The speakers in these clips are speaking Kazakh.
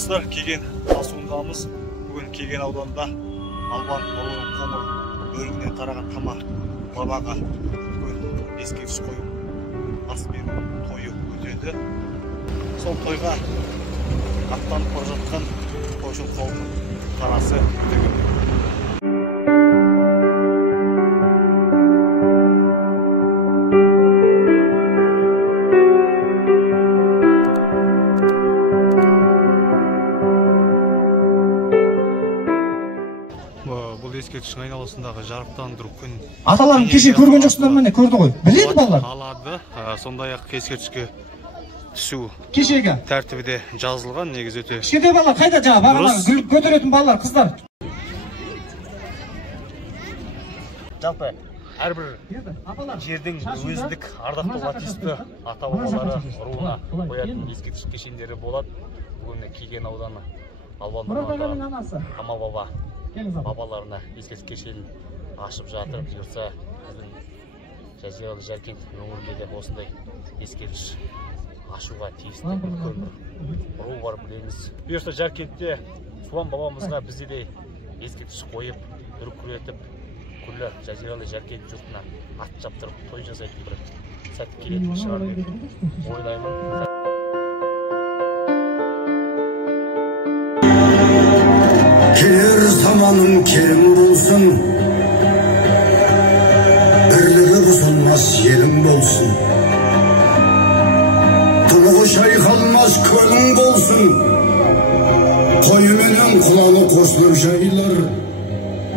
достар, Кеген асуындамыз. Бүгін Кеген ауданында Албан Орын Қоңыр бөлігінен тараған Тама бабаға үлкен ескерткіш қою ас беру тойы өтеді. Сол тойға аттанып бара жатқан тойшыл қауымның қарасы өте көп. Бұл ескерткіштің айналасындағы жарықтандыру күн аталарым кеше көрген жоқсыңдар ма? Көрді ғой. Біледі балалар. Алады. Сондай-ақ ескерткішке түсу Кешегі тәртібі де жазылған, негізі өте. Кішкентай балалар қайда жаңа бағанағы гүл көтеретін балалар, қыздар. Жалпы әрбір жердің өздік ардақты латисті ата-бабалары руына қоятын ескерткіш кешендері болады. Бүгін Кеген ауданы Албан Тама баба бабаларына ескерткіш кешенін ашып жатыр. Бұйырса біздің Жазиралы Жаркент өңірінде де осындай ескерткіш ашуға тиісті үлкен ру бар, білеміз. Бұйырса Жаркентте Суан бабамызға бізде де ескерткіш қойып, дүркіретіп, күллі Жазиралы Жаркент жұртына ат жаптырып, той жасайтын бір сәт келетін шығар деп ойлаймын. Келер заманың кең болсын, бірлігі бұзылмас елің болсын, тұнығы шайқалмас көлің болсын, қойыменен құланы қосылып жайлар,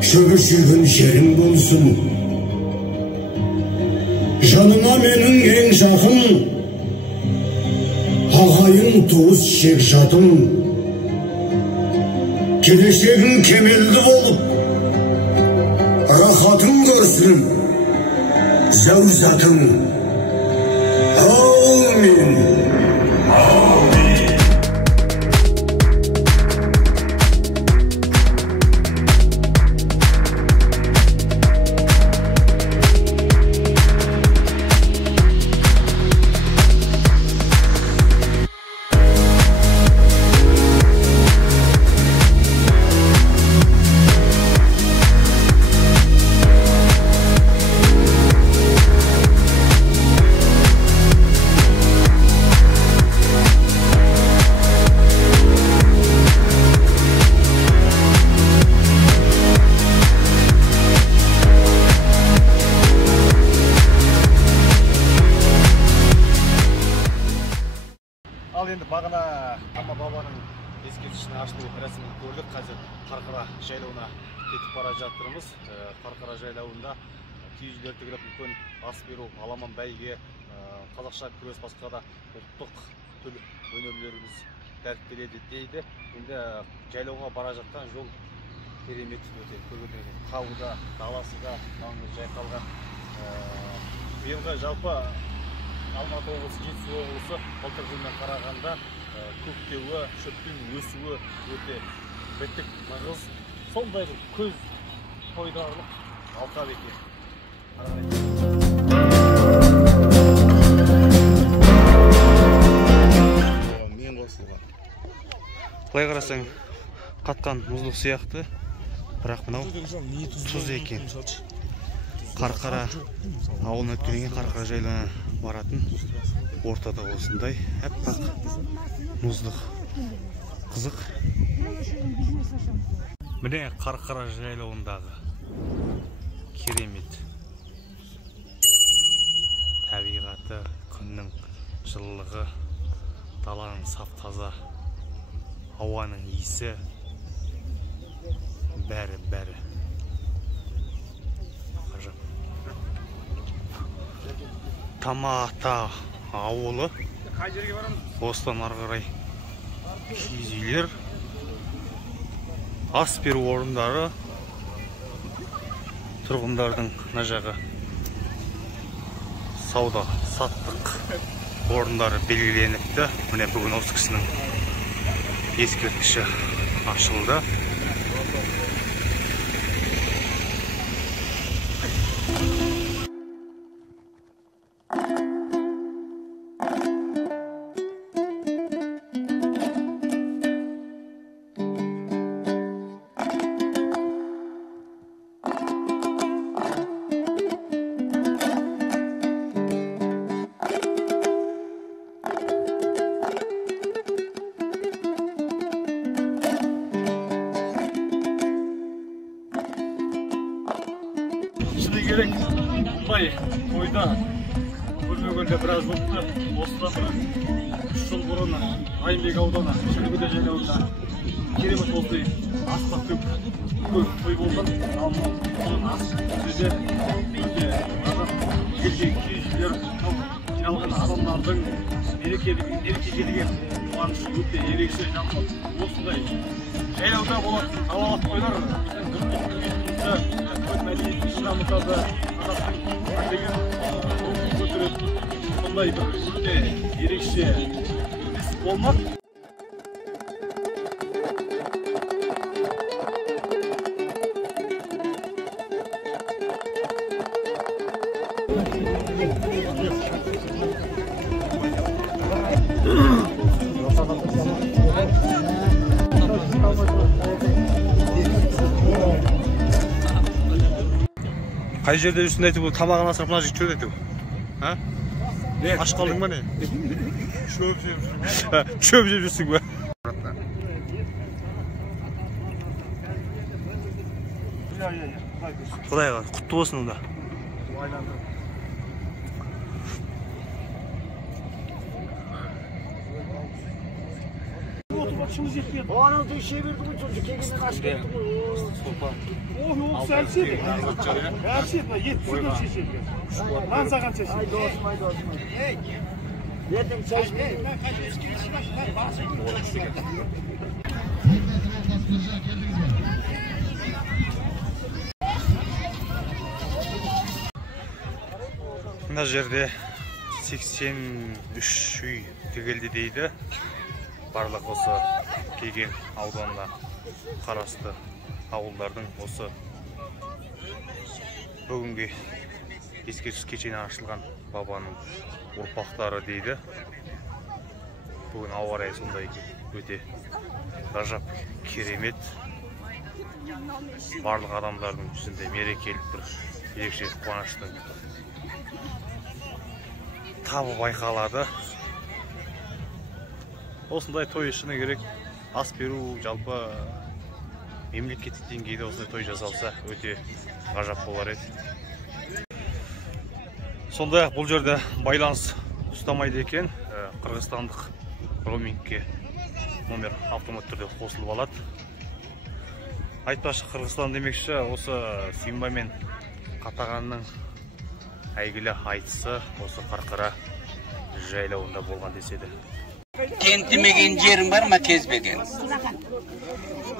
шөбі сүйген жерің болсын. Жаныма менің ең жақын, ағайын туыс шек жатым, келешегің кемелді болып, рахатын көрсін, зәузатың. Аумин. Ал енді бағана Тама бабаның ескерткішінің ашылу рәсімін көрдік. Қазір Қарқара жайлауына кетіп бара жатырмыз. Қарқара жайлауында киіз үйлер тігіліп, үлкен ас беру, аламан бәйге, қазақша күрес, басқа да ұлттық төл өнерлеріміз дәріптеледі дейді. Енді жайлауға бара жатқан жол керемет өте көргендей. Тауы да, даласы да жайқалған. Биылғы жалпы Алматы облысы, Жетісу облысы былтыр жылмен қарағанда көктеуі, шөптің өсуі өте бітік, нығыз, сондай бір көз тойдарлық алқап екен. Мен қосылған. Былай қарасаң, қатқан мұздық сияқты, бірақ мынау тұз екен. Қарқара ауылына өткеннен Қарқара жайлауына баратын ортада осындай әппақ мұздық қызық. Міне Қарқара жайлауындағы керемет табиғаты, күннің жылылығы, даланың саф таза, ауаның иісі, бәрі. Тама ата ауылы. Осыдан ары қарай киіз үйлер, ас беру орындары, тұрғындардың мына жағы сауда саттық орындары белгіленіпті. Міне бүгін осы кісінің ескерткіші ашылды. керек. Бұндай тойда көрмегенде біраз болыпты. Осыдан бір 3 жыл бұрын Айымбек ауданы Шілігіде жайлауында керемет осындай аспап көп той болған. Оның ас сөзде елге күйшілер жиналған адамдардың мерекеге деген қуанышы өте ерекше. Жалпы осындай жайлауда болатын салауат тойлар біздің мәдениетін дамытады, қазақтың деген көтереді. Сондай бір өте ерекше іс болмақ. Қай жерде жүрсің айтып, тамағын асырып мына жігіт жүрді айтып. Аш қалдың ба не? Шөп жеп жүрсің ба? Құдайға құтты болсын онда. Onun da işe verdi bu çocuk. Kekinden aşk etti bu. Oh yok sen şey. Her şey var. Şuradan çeşit. Lan sakan çeşit. Haydi olsun haydi olsun. Yedim çeşmeyi. Mына жерде 83 үй тігілді дейді. Барлық осы Кеген ауданына қарасты ауылдардың осы бүгінгі ескерткіш кешені ашылған бабаның ұрпақтары дейді. Бүгін ауа райы сондай өте ғажап, керемет. Барлық адамдардың жүзінде мерекелік бір ерекше қуаныштың табы байқалады. Осындай той шыны керек, ас беру жалпы мемлекеттік деңгейде осындай той жасалса өте ғажап болар еді. Сондай-ақ бұл жерде байланыс ұстамайды екен, қырғызстандық роумингке номер автомат түрде қосылып алады. Айтпақшы, Қырғызстан демекші, осы Симба мен Қатағанның әйгілі айтысы осы Қарқара жайлауында болған деседі. Kentимеген жерің бар ма кезбеген?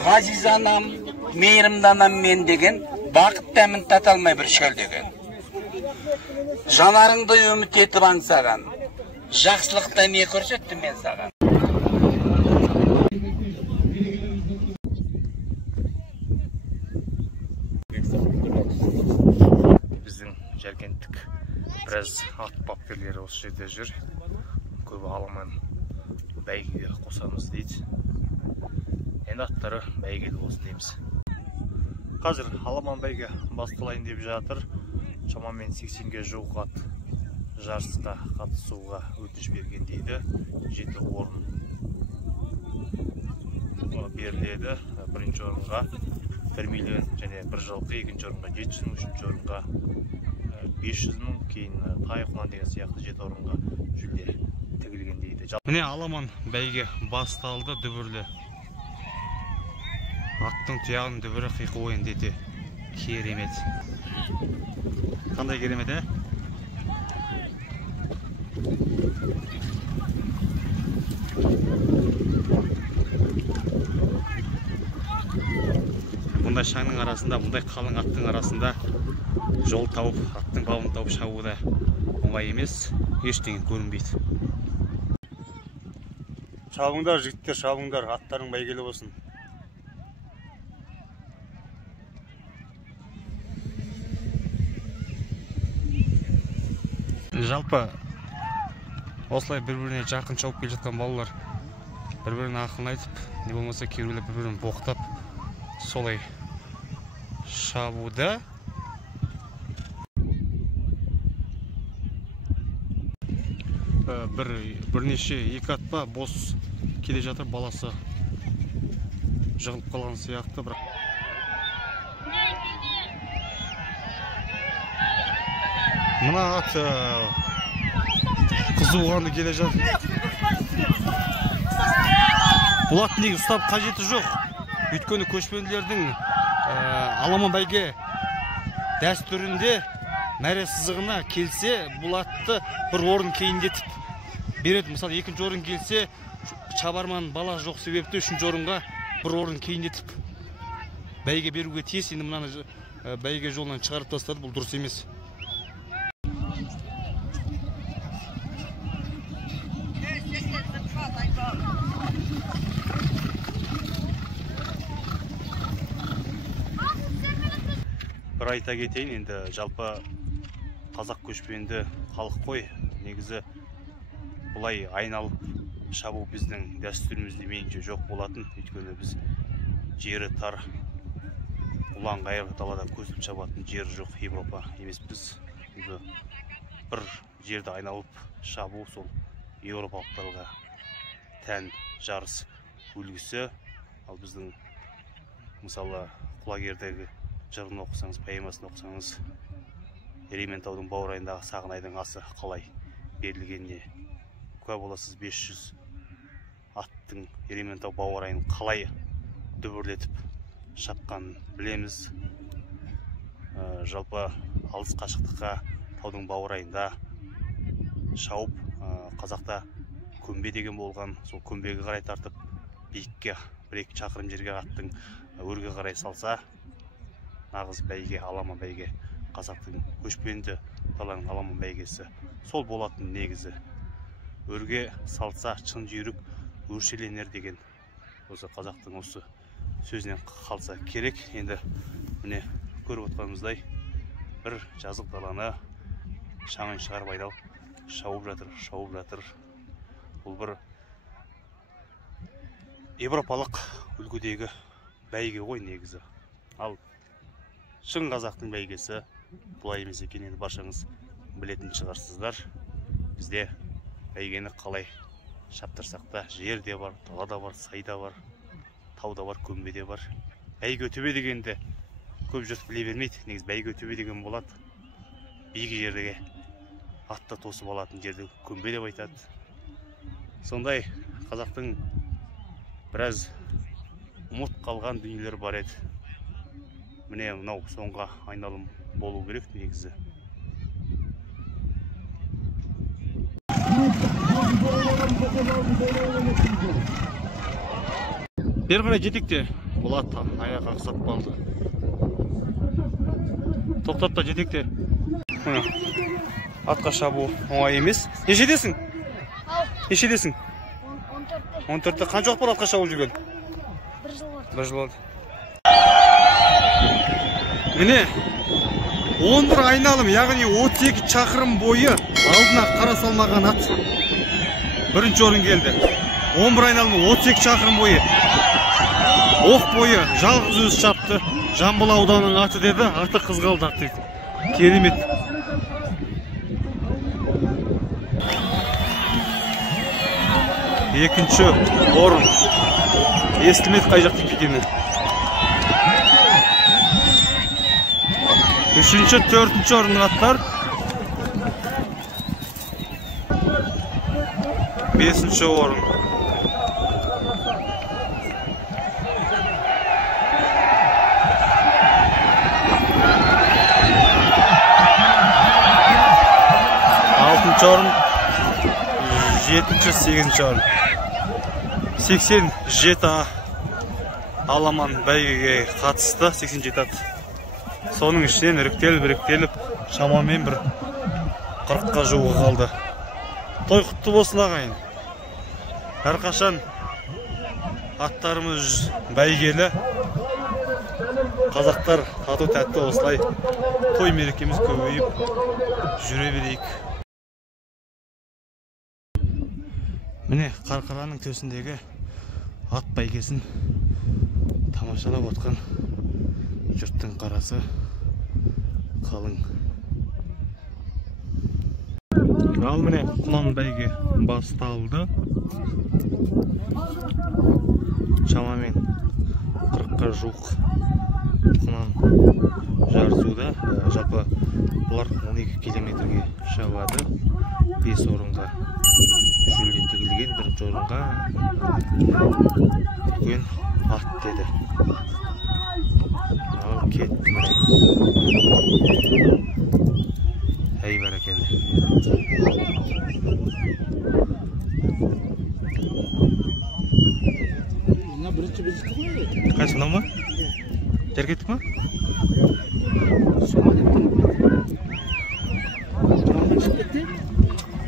Ғазиз анам, мейірімді анам мен деген, бақыт дәмін тата алмай бір шөлдеген. Жанарыңды үміт етіп аңсаған, жақсылықта не көрсеттім мен саған? Біздің Жаркенттік біраз ат бапкерлері осы жерде жүр. Көбі аламан бәйгеге қосамыз дейді. Енді аттары бәйгелі болсын дейміз. Қазір аламан бәйге басталайын деп жатыр. Шамамен 80-ге жуық ат жарысқа қатысуға өтініш берген дейді. 7 орын беріледі. Бірінші орынға 1 миллион және 1 жылқы, екінші орынға 700 мың, үшінші орынға 500 мың, кейін тайқұлан деген сияқты 7 орынға жүлде тігілген дейді. Міне аламан бәйге басталды, дүбірлі. Аттың тұяғының дүбірі қиқы ойын дейді. Керемет. Қандай керемет, ә? Бұндай шаңның арасында, бұндай қалың аттың арасында жол тауып, аттың бауын тауып шабу да оңай емес, ештеңе көрінбейді. Шабыңдар, жігіттер, шабыңдар, аттарың бәйгелі болсын. Жалпы осылай бір-біріне жақын шауып келе жатқан балалар бір-біріне ақылын айтып, не болмаса кейбіреулер бір-бірін боқтап, солай шабуда. Бірнеше екі ат па бос келе жатыр, баласы жығылып қалған сияқты, бірақ Мына ат қызуғанды келе жатыр. Бұл ат неге ұстап қажеті жоқ. Өйткені көшпенділердің аламан бәйге дәстүрінде мәре сызығына келсе, бұл атты бір орын кейіндетіп береді. Мысалы, екінші орын келсе, шабарман бала жоқ себепті үшінші орынға бір орын кейіндетіп бәйге беруге тиіс. Енді мынаны бәйге жолынан шығарып тастады, бұл дұрыс емес. Бір айта кетейін, енді жалпы қазақ көшпенді халық қой. Негізі бұлай айналып шабу біздің дәстүрімізде меніңше жоқ болатын. Өйткені біз жері тар, ұлан ғайыр далада көсіліп шабатын жері жоқ. Европа емес біз. Бір жерді айналып шабу сол еуропалықтарға тән жарыс үлгісі. Ал біздің мысалы құлагердегі жырын оқысаңыз, поэмасын оқысаңыз, Ерейментаудың баурайындағы Сағынайдың асы қалай берілгеніне куә боласыз. 500 аттың Ерейментау баурайын қалай дүбірлетіп шапқанын білеміз. Жалпы алыс қашықтыққа таудың баурайында шауып, қазақта көмбе деген болған, сол көмбеге қарай тартып, биікке 1-2 шақырым жерге аттың өрге қарай салса, нағыз бәйге, аламан бәйге, қазақтың көшпенді даланың аламан бәйгесі сол болатын негізі. Өрге салса шын жүйрік өршеленер деген осы қазақтың осы сөзінен қалса керек. Енді міне көріп отқанымыздай бір жазық даланы шаңын шығарып айдалып шауып жатыр. Бұл бір европалық үлгідегі бәйге ғой негізі. Ал шын қазақтың бәйгесі бұлай емес екен. Енді баршаңыз білетін шығарсыздар. Бізде бәйгені қалай шаптырсақ та, жер де бар, дала да бар, сай да бар, тау да бар, көмбе де бар. Бәйге төбе дегенде көп жұрт біле бермейді. Негіз бәйге төбе деген болады. Биік жерге атты тосып алатын жерді көмбе деп айтады. Сондай қазақтың біраз ұмыт қалған дүниелер бар еді. Міне мынау соңғы айналым болу керек негізі. Бері қарай жетекте. Бұл ат аяқ ақсап қалды. Тоқтатта жетекте. Атқа шабу оңай емес. Нешедесің? 14-те. Қанша уақыт бар атқа шабу жүрген? 1 жыл болды. Міне 11 айналым, яғни 32 шақырым бойы алдына қара салмаған ат бірінші орын келді. 11 айналым 32 шақырым бойы оқ бойы жалғыз өзі шапты. Жамбыл ауданының аты деді, аты қызғалдақ дейді. Керемет. Екінші орын. Естімеді қай жақтың екені. Үшінші, төртінші орын аттар. 5-ші орын. Алтыншы орын. 7-ші, 8-ші орын. 87 аламан бәйгеге қатысты. 87 ат. Соның ішінен іріктеліп, шамамен бір 40-қа жуығы қалды. Той құтты болсын ағайын. Әрқашан аттарымыз бәйгелі. Қазақтар тату тәтті осылай той мерекеміз көбейіп жүре берейік. Міне Қарқараның төсіндегі ат бәйгесін тамашалап отқан жұрттың қарасы қалың. Ал міне құлан бәйге басталды. Шамамен 40-қа жуық құлан аламан жарысуда. Жалпы бұлар 12 километрге шабады. 5 орынға жүлде тігілген, бірінші орынға үлкен ат деді. Ал кетті міне. Әй бәрекелді. Қайсы мынау ма? Жер кеттік ма?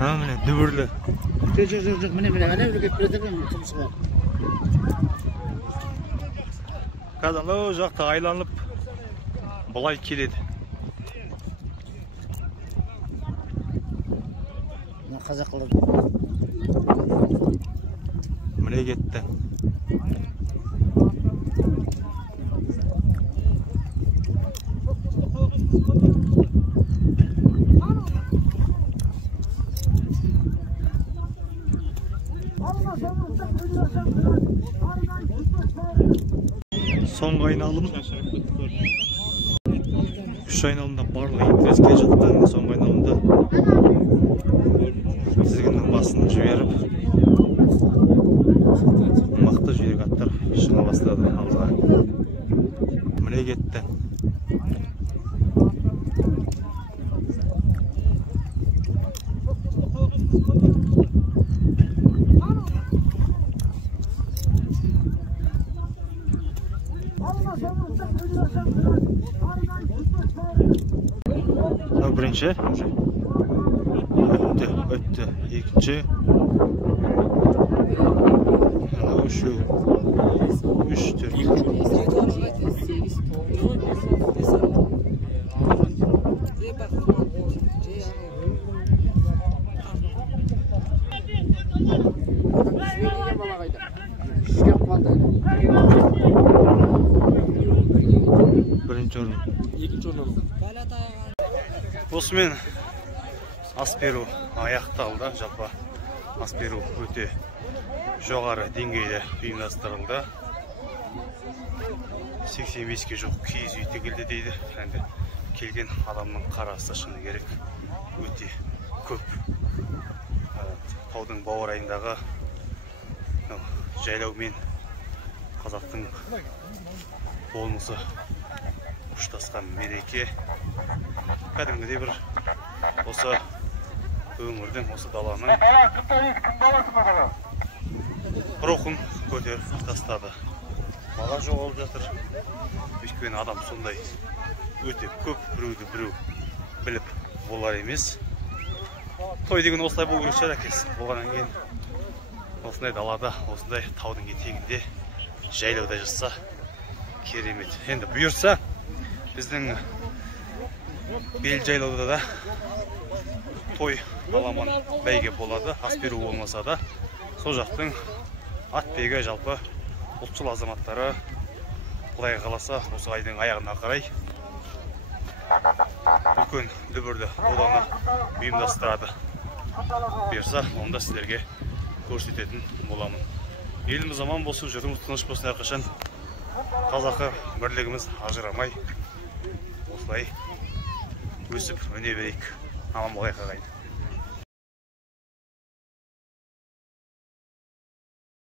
Міне дүбірлі. Жоқ, міне ғана өргеп береді тұмсыға. Қазір ау жақта айланып бұлай келеді. Қазақ қылады. Міне кетті. Соңғы айналым. 3 айналымда барлығы итпес келе жатты. Соңғы айналымда тізгіннің басын жіберіп, мықты жүйрік аттар шыға бастады алдыға. Міне кетті. Бірінші өтті, екінші үшеу, үш, төрт. Бірінші орын. Екінші орын. Осымен ас беру аяқталды. Жалпы ас беру өте жоғары деңгейде ұйымдастырылды. 85-ке жоқ киіз үй тігілді дейді. Енді келген адамның қарасы шыны керек өте көп. Таудың бауырайындағы жайлау мен қазақтың болмысы ұштасқан мереке. Кәдімгідей бір осы өңірдің, осы даланың рухын көтеріп тастады. Бала жоғалып жатыр. Өйткені адам сондай өте көп, біреуді біреу біліп болар емес. Той деген осылай болу керек шығар әкесі. Болғаннан кейін осындай далада, осындай таудың етегінде жайлауда жатса керемет. Енді бұйырса біздің бел жайлауда да той аламан бәйге болады. Ас беру болмаса да сол жақтың атбегі жалпы ұлтшыл азаматтары құдай қаласа осы айдың аяғына қарай үлкен дүбірлі доданы ұйымдастырады. Бұйырса онда сіздерге көрсететін боламын. Еліміз аман болсын, жұртымыз тыныш болсын әрқашан. Қазақы бірлігіміз ажырамай осылай өсіп өне берейік. Аман болайық ағайын.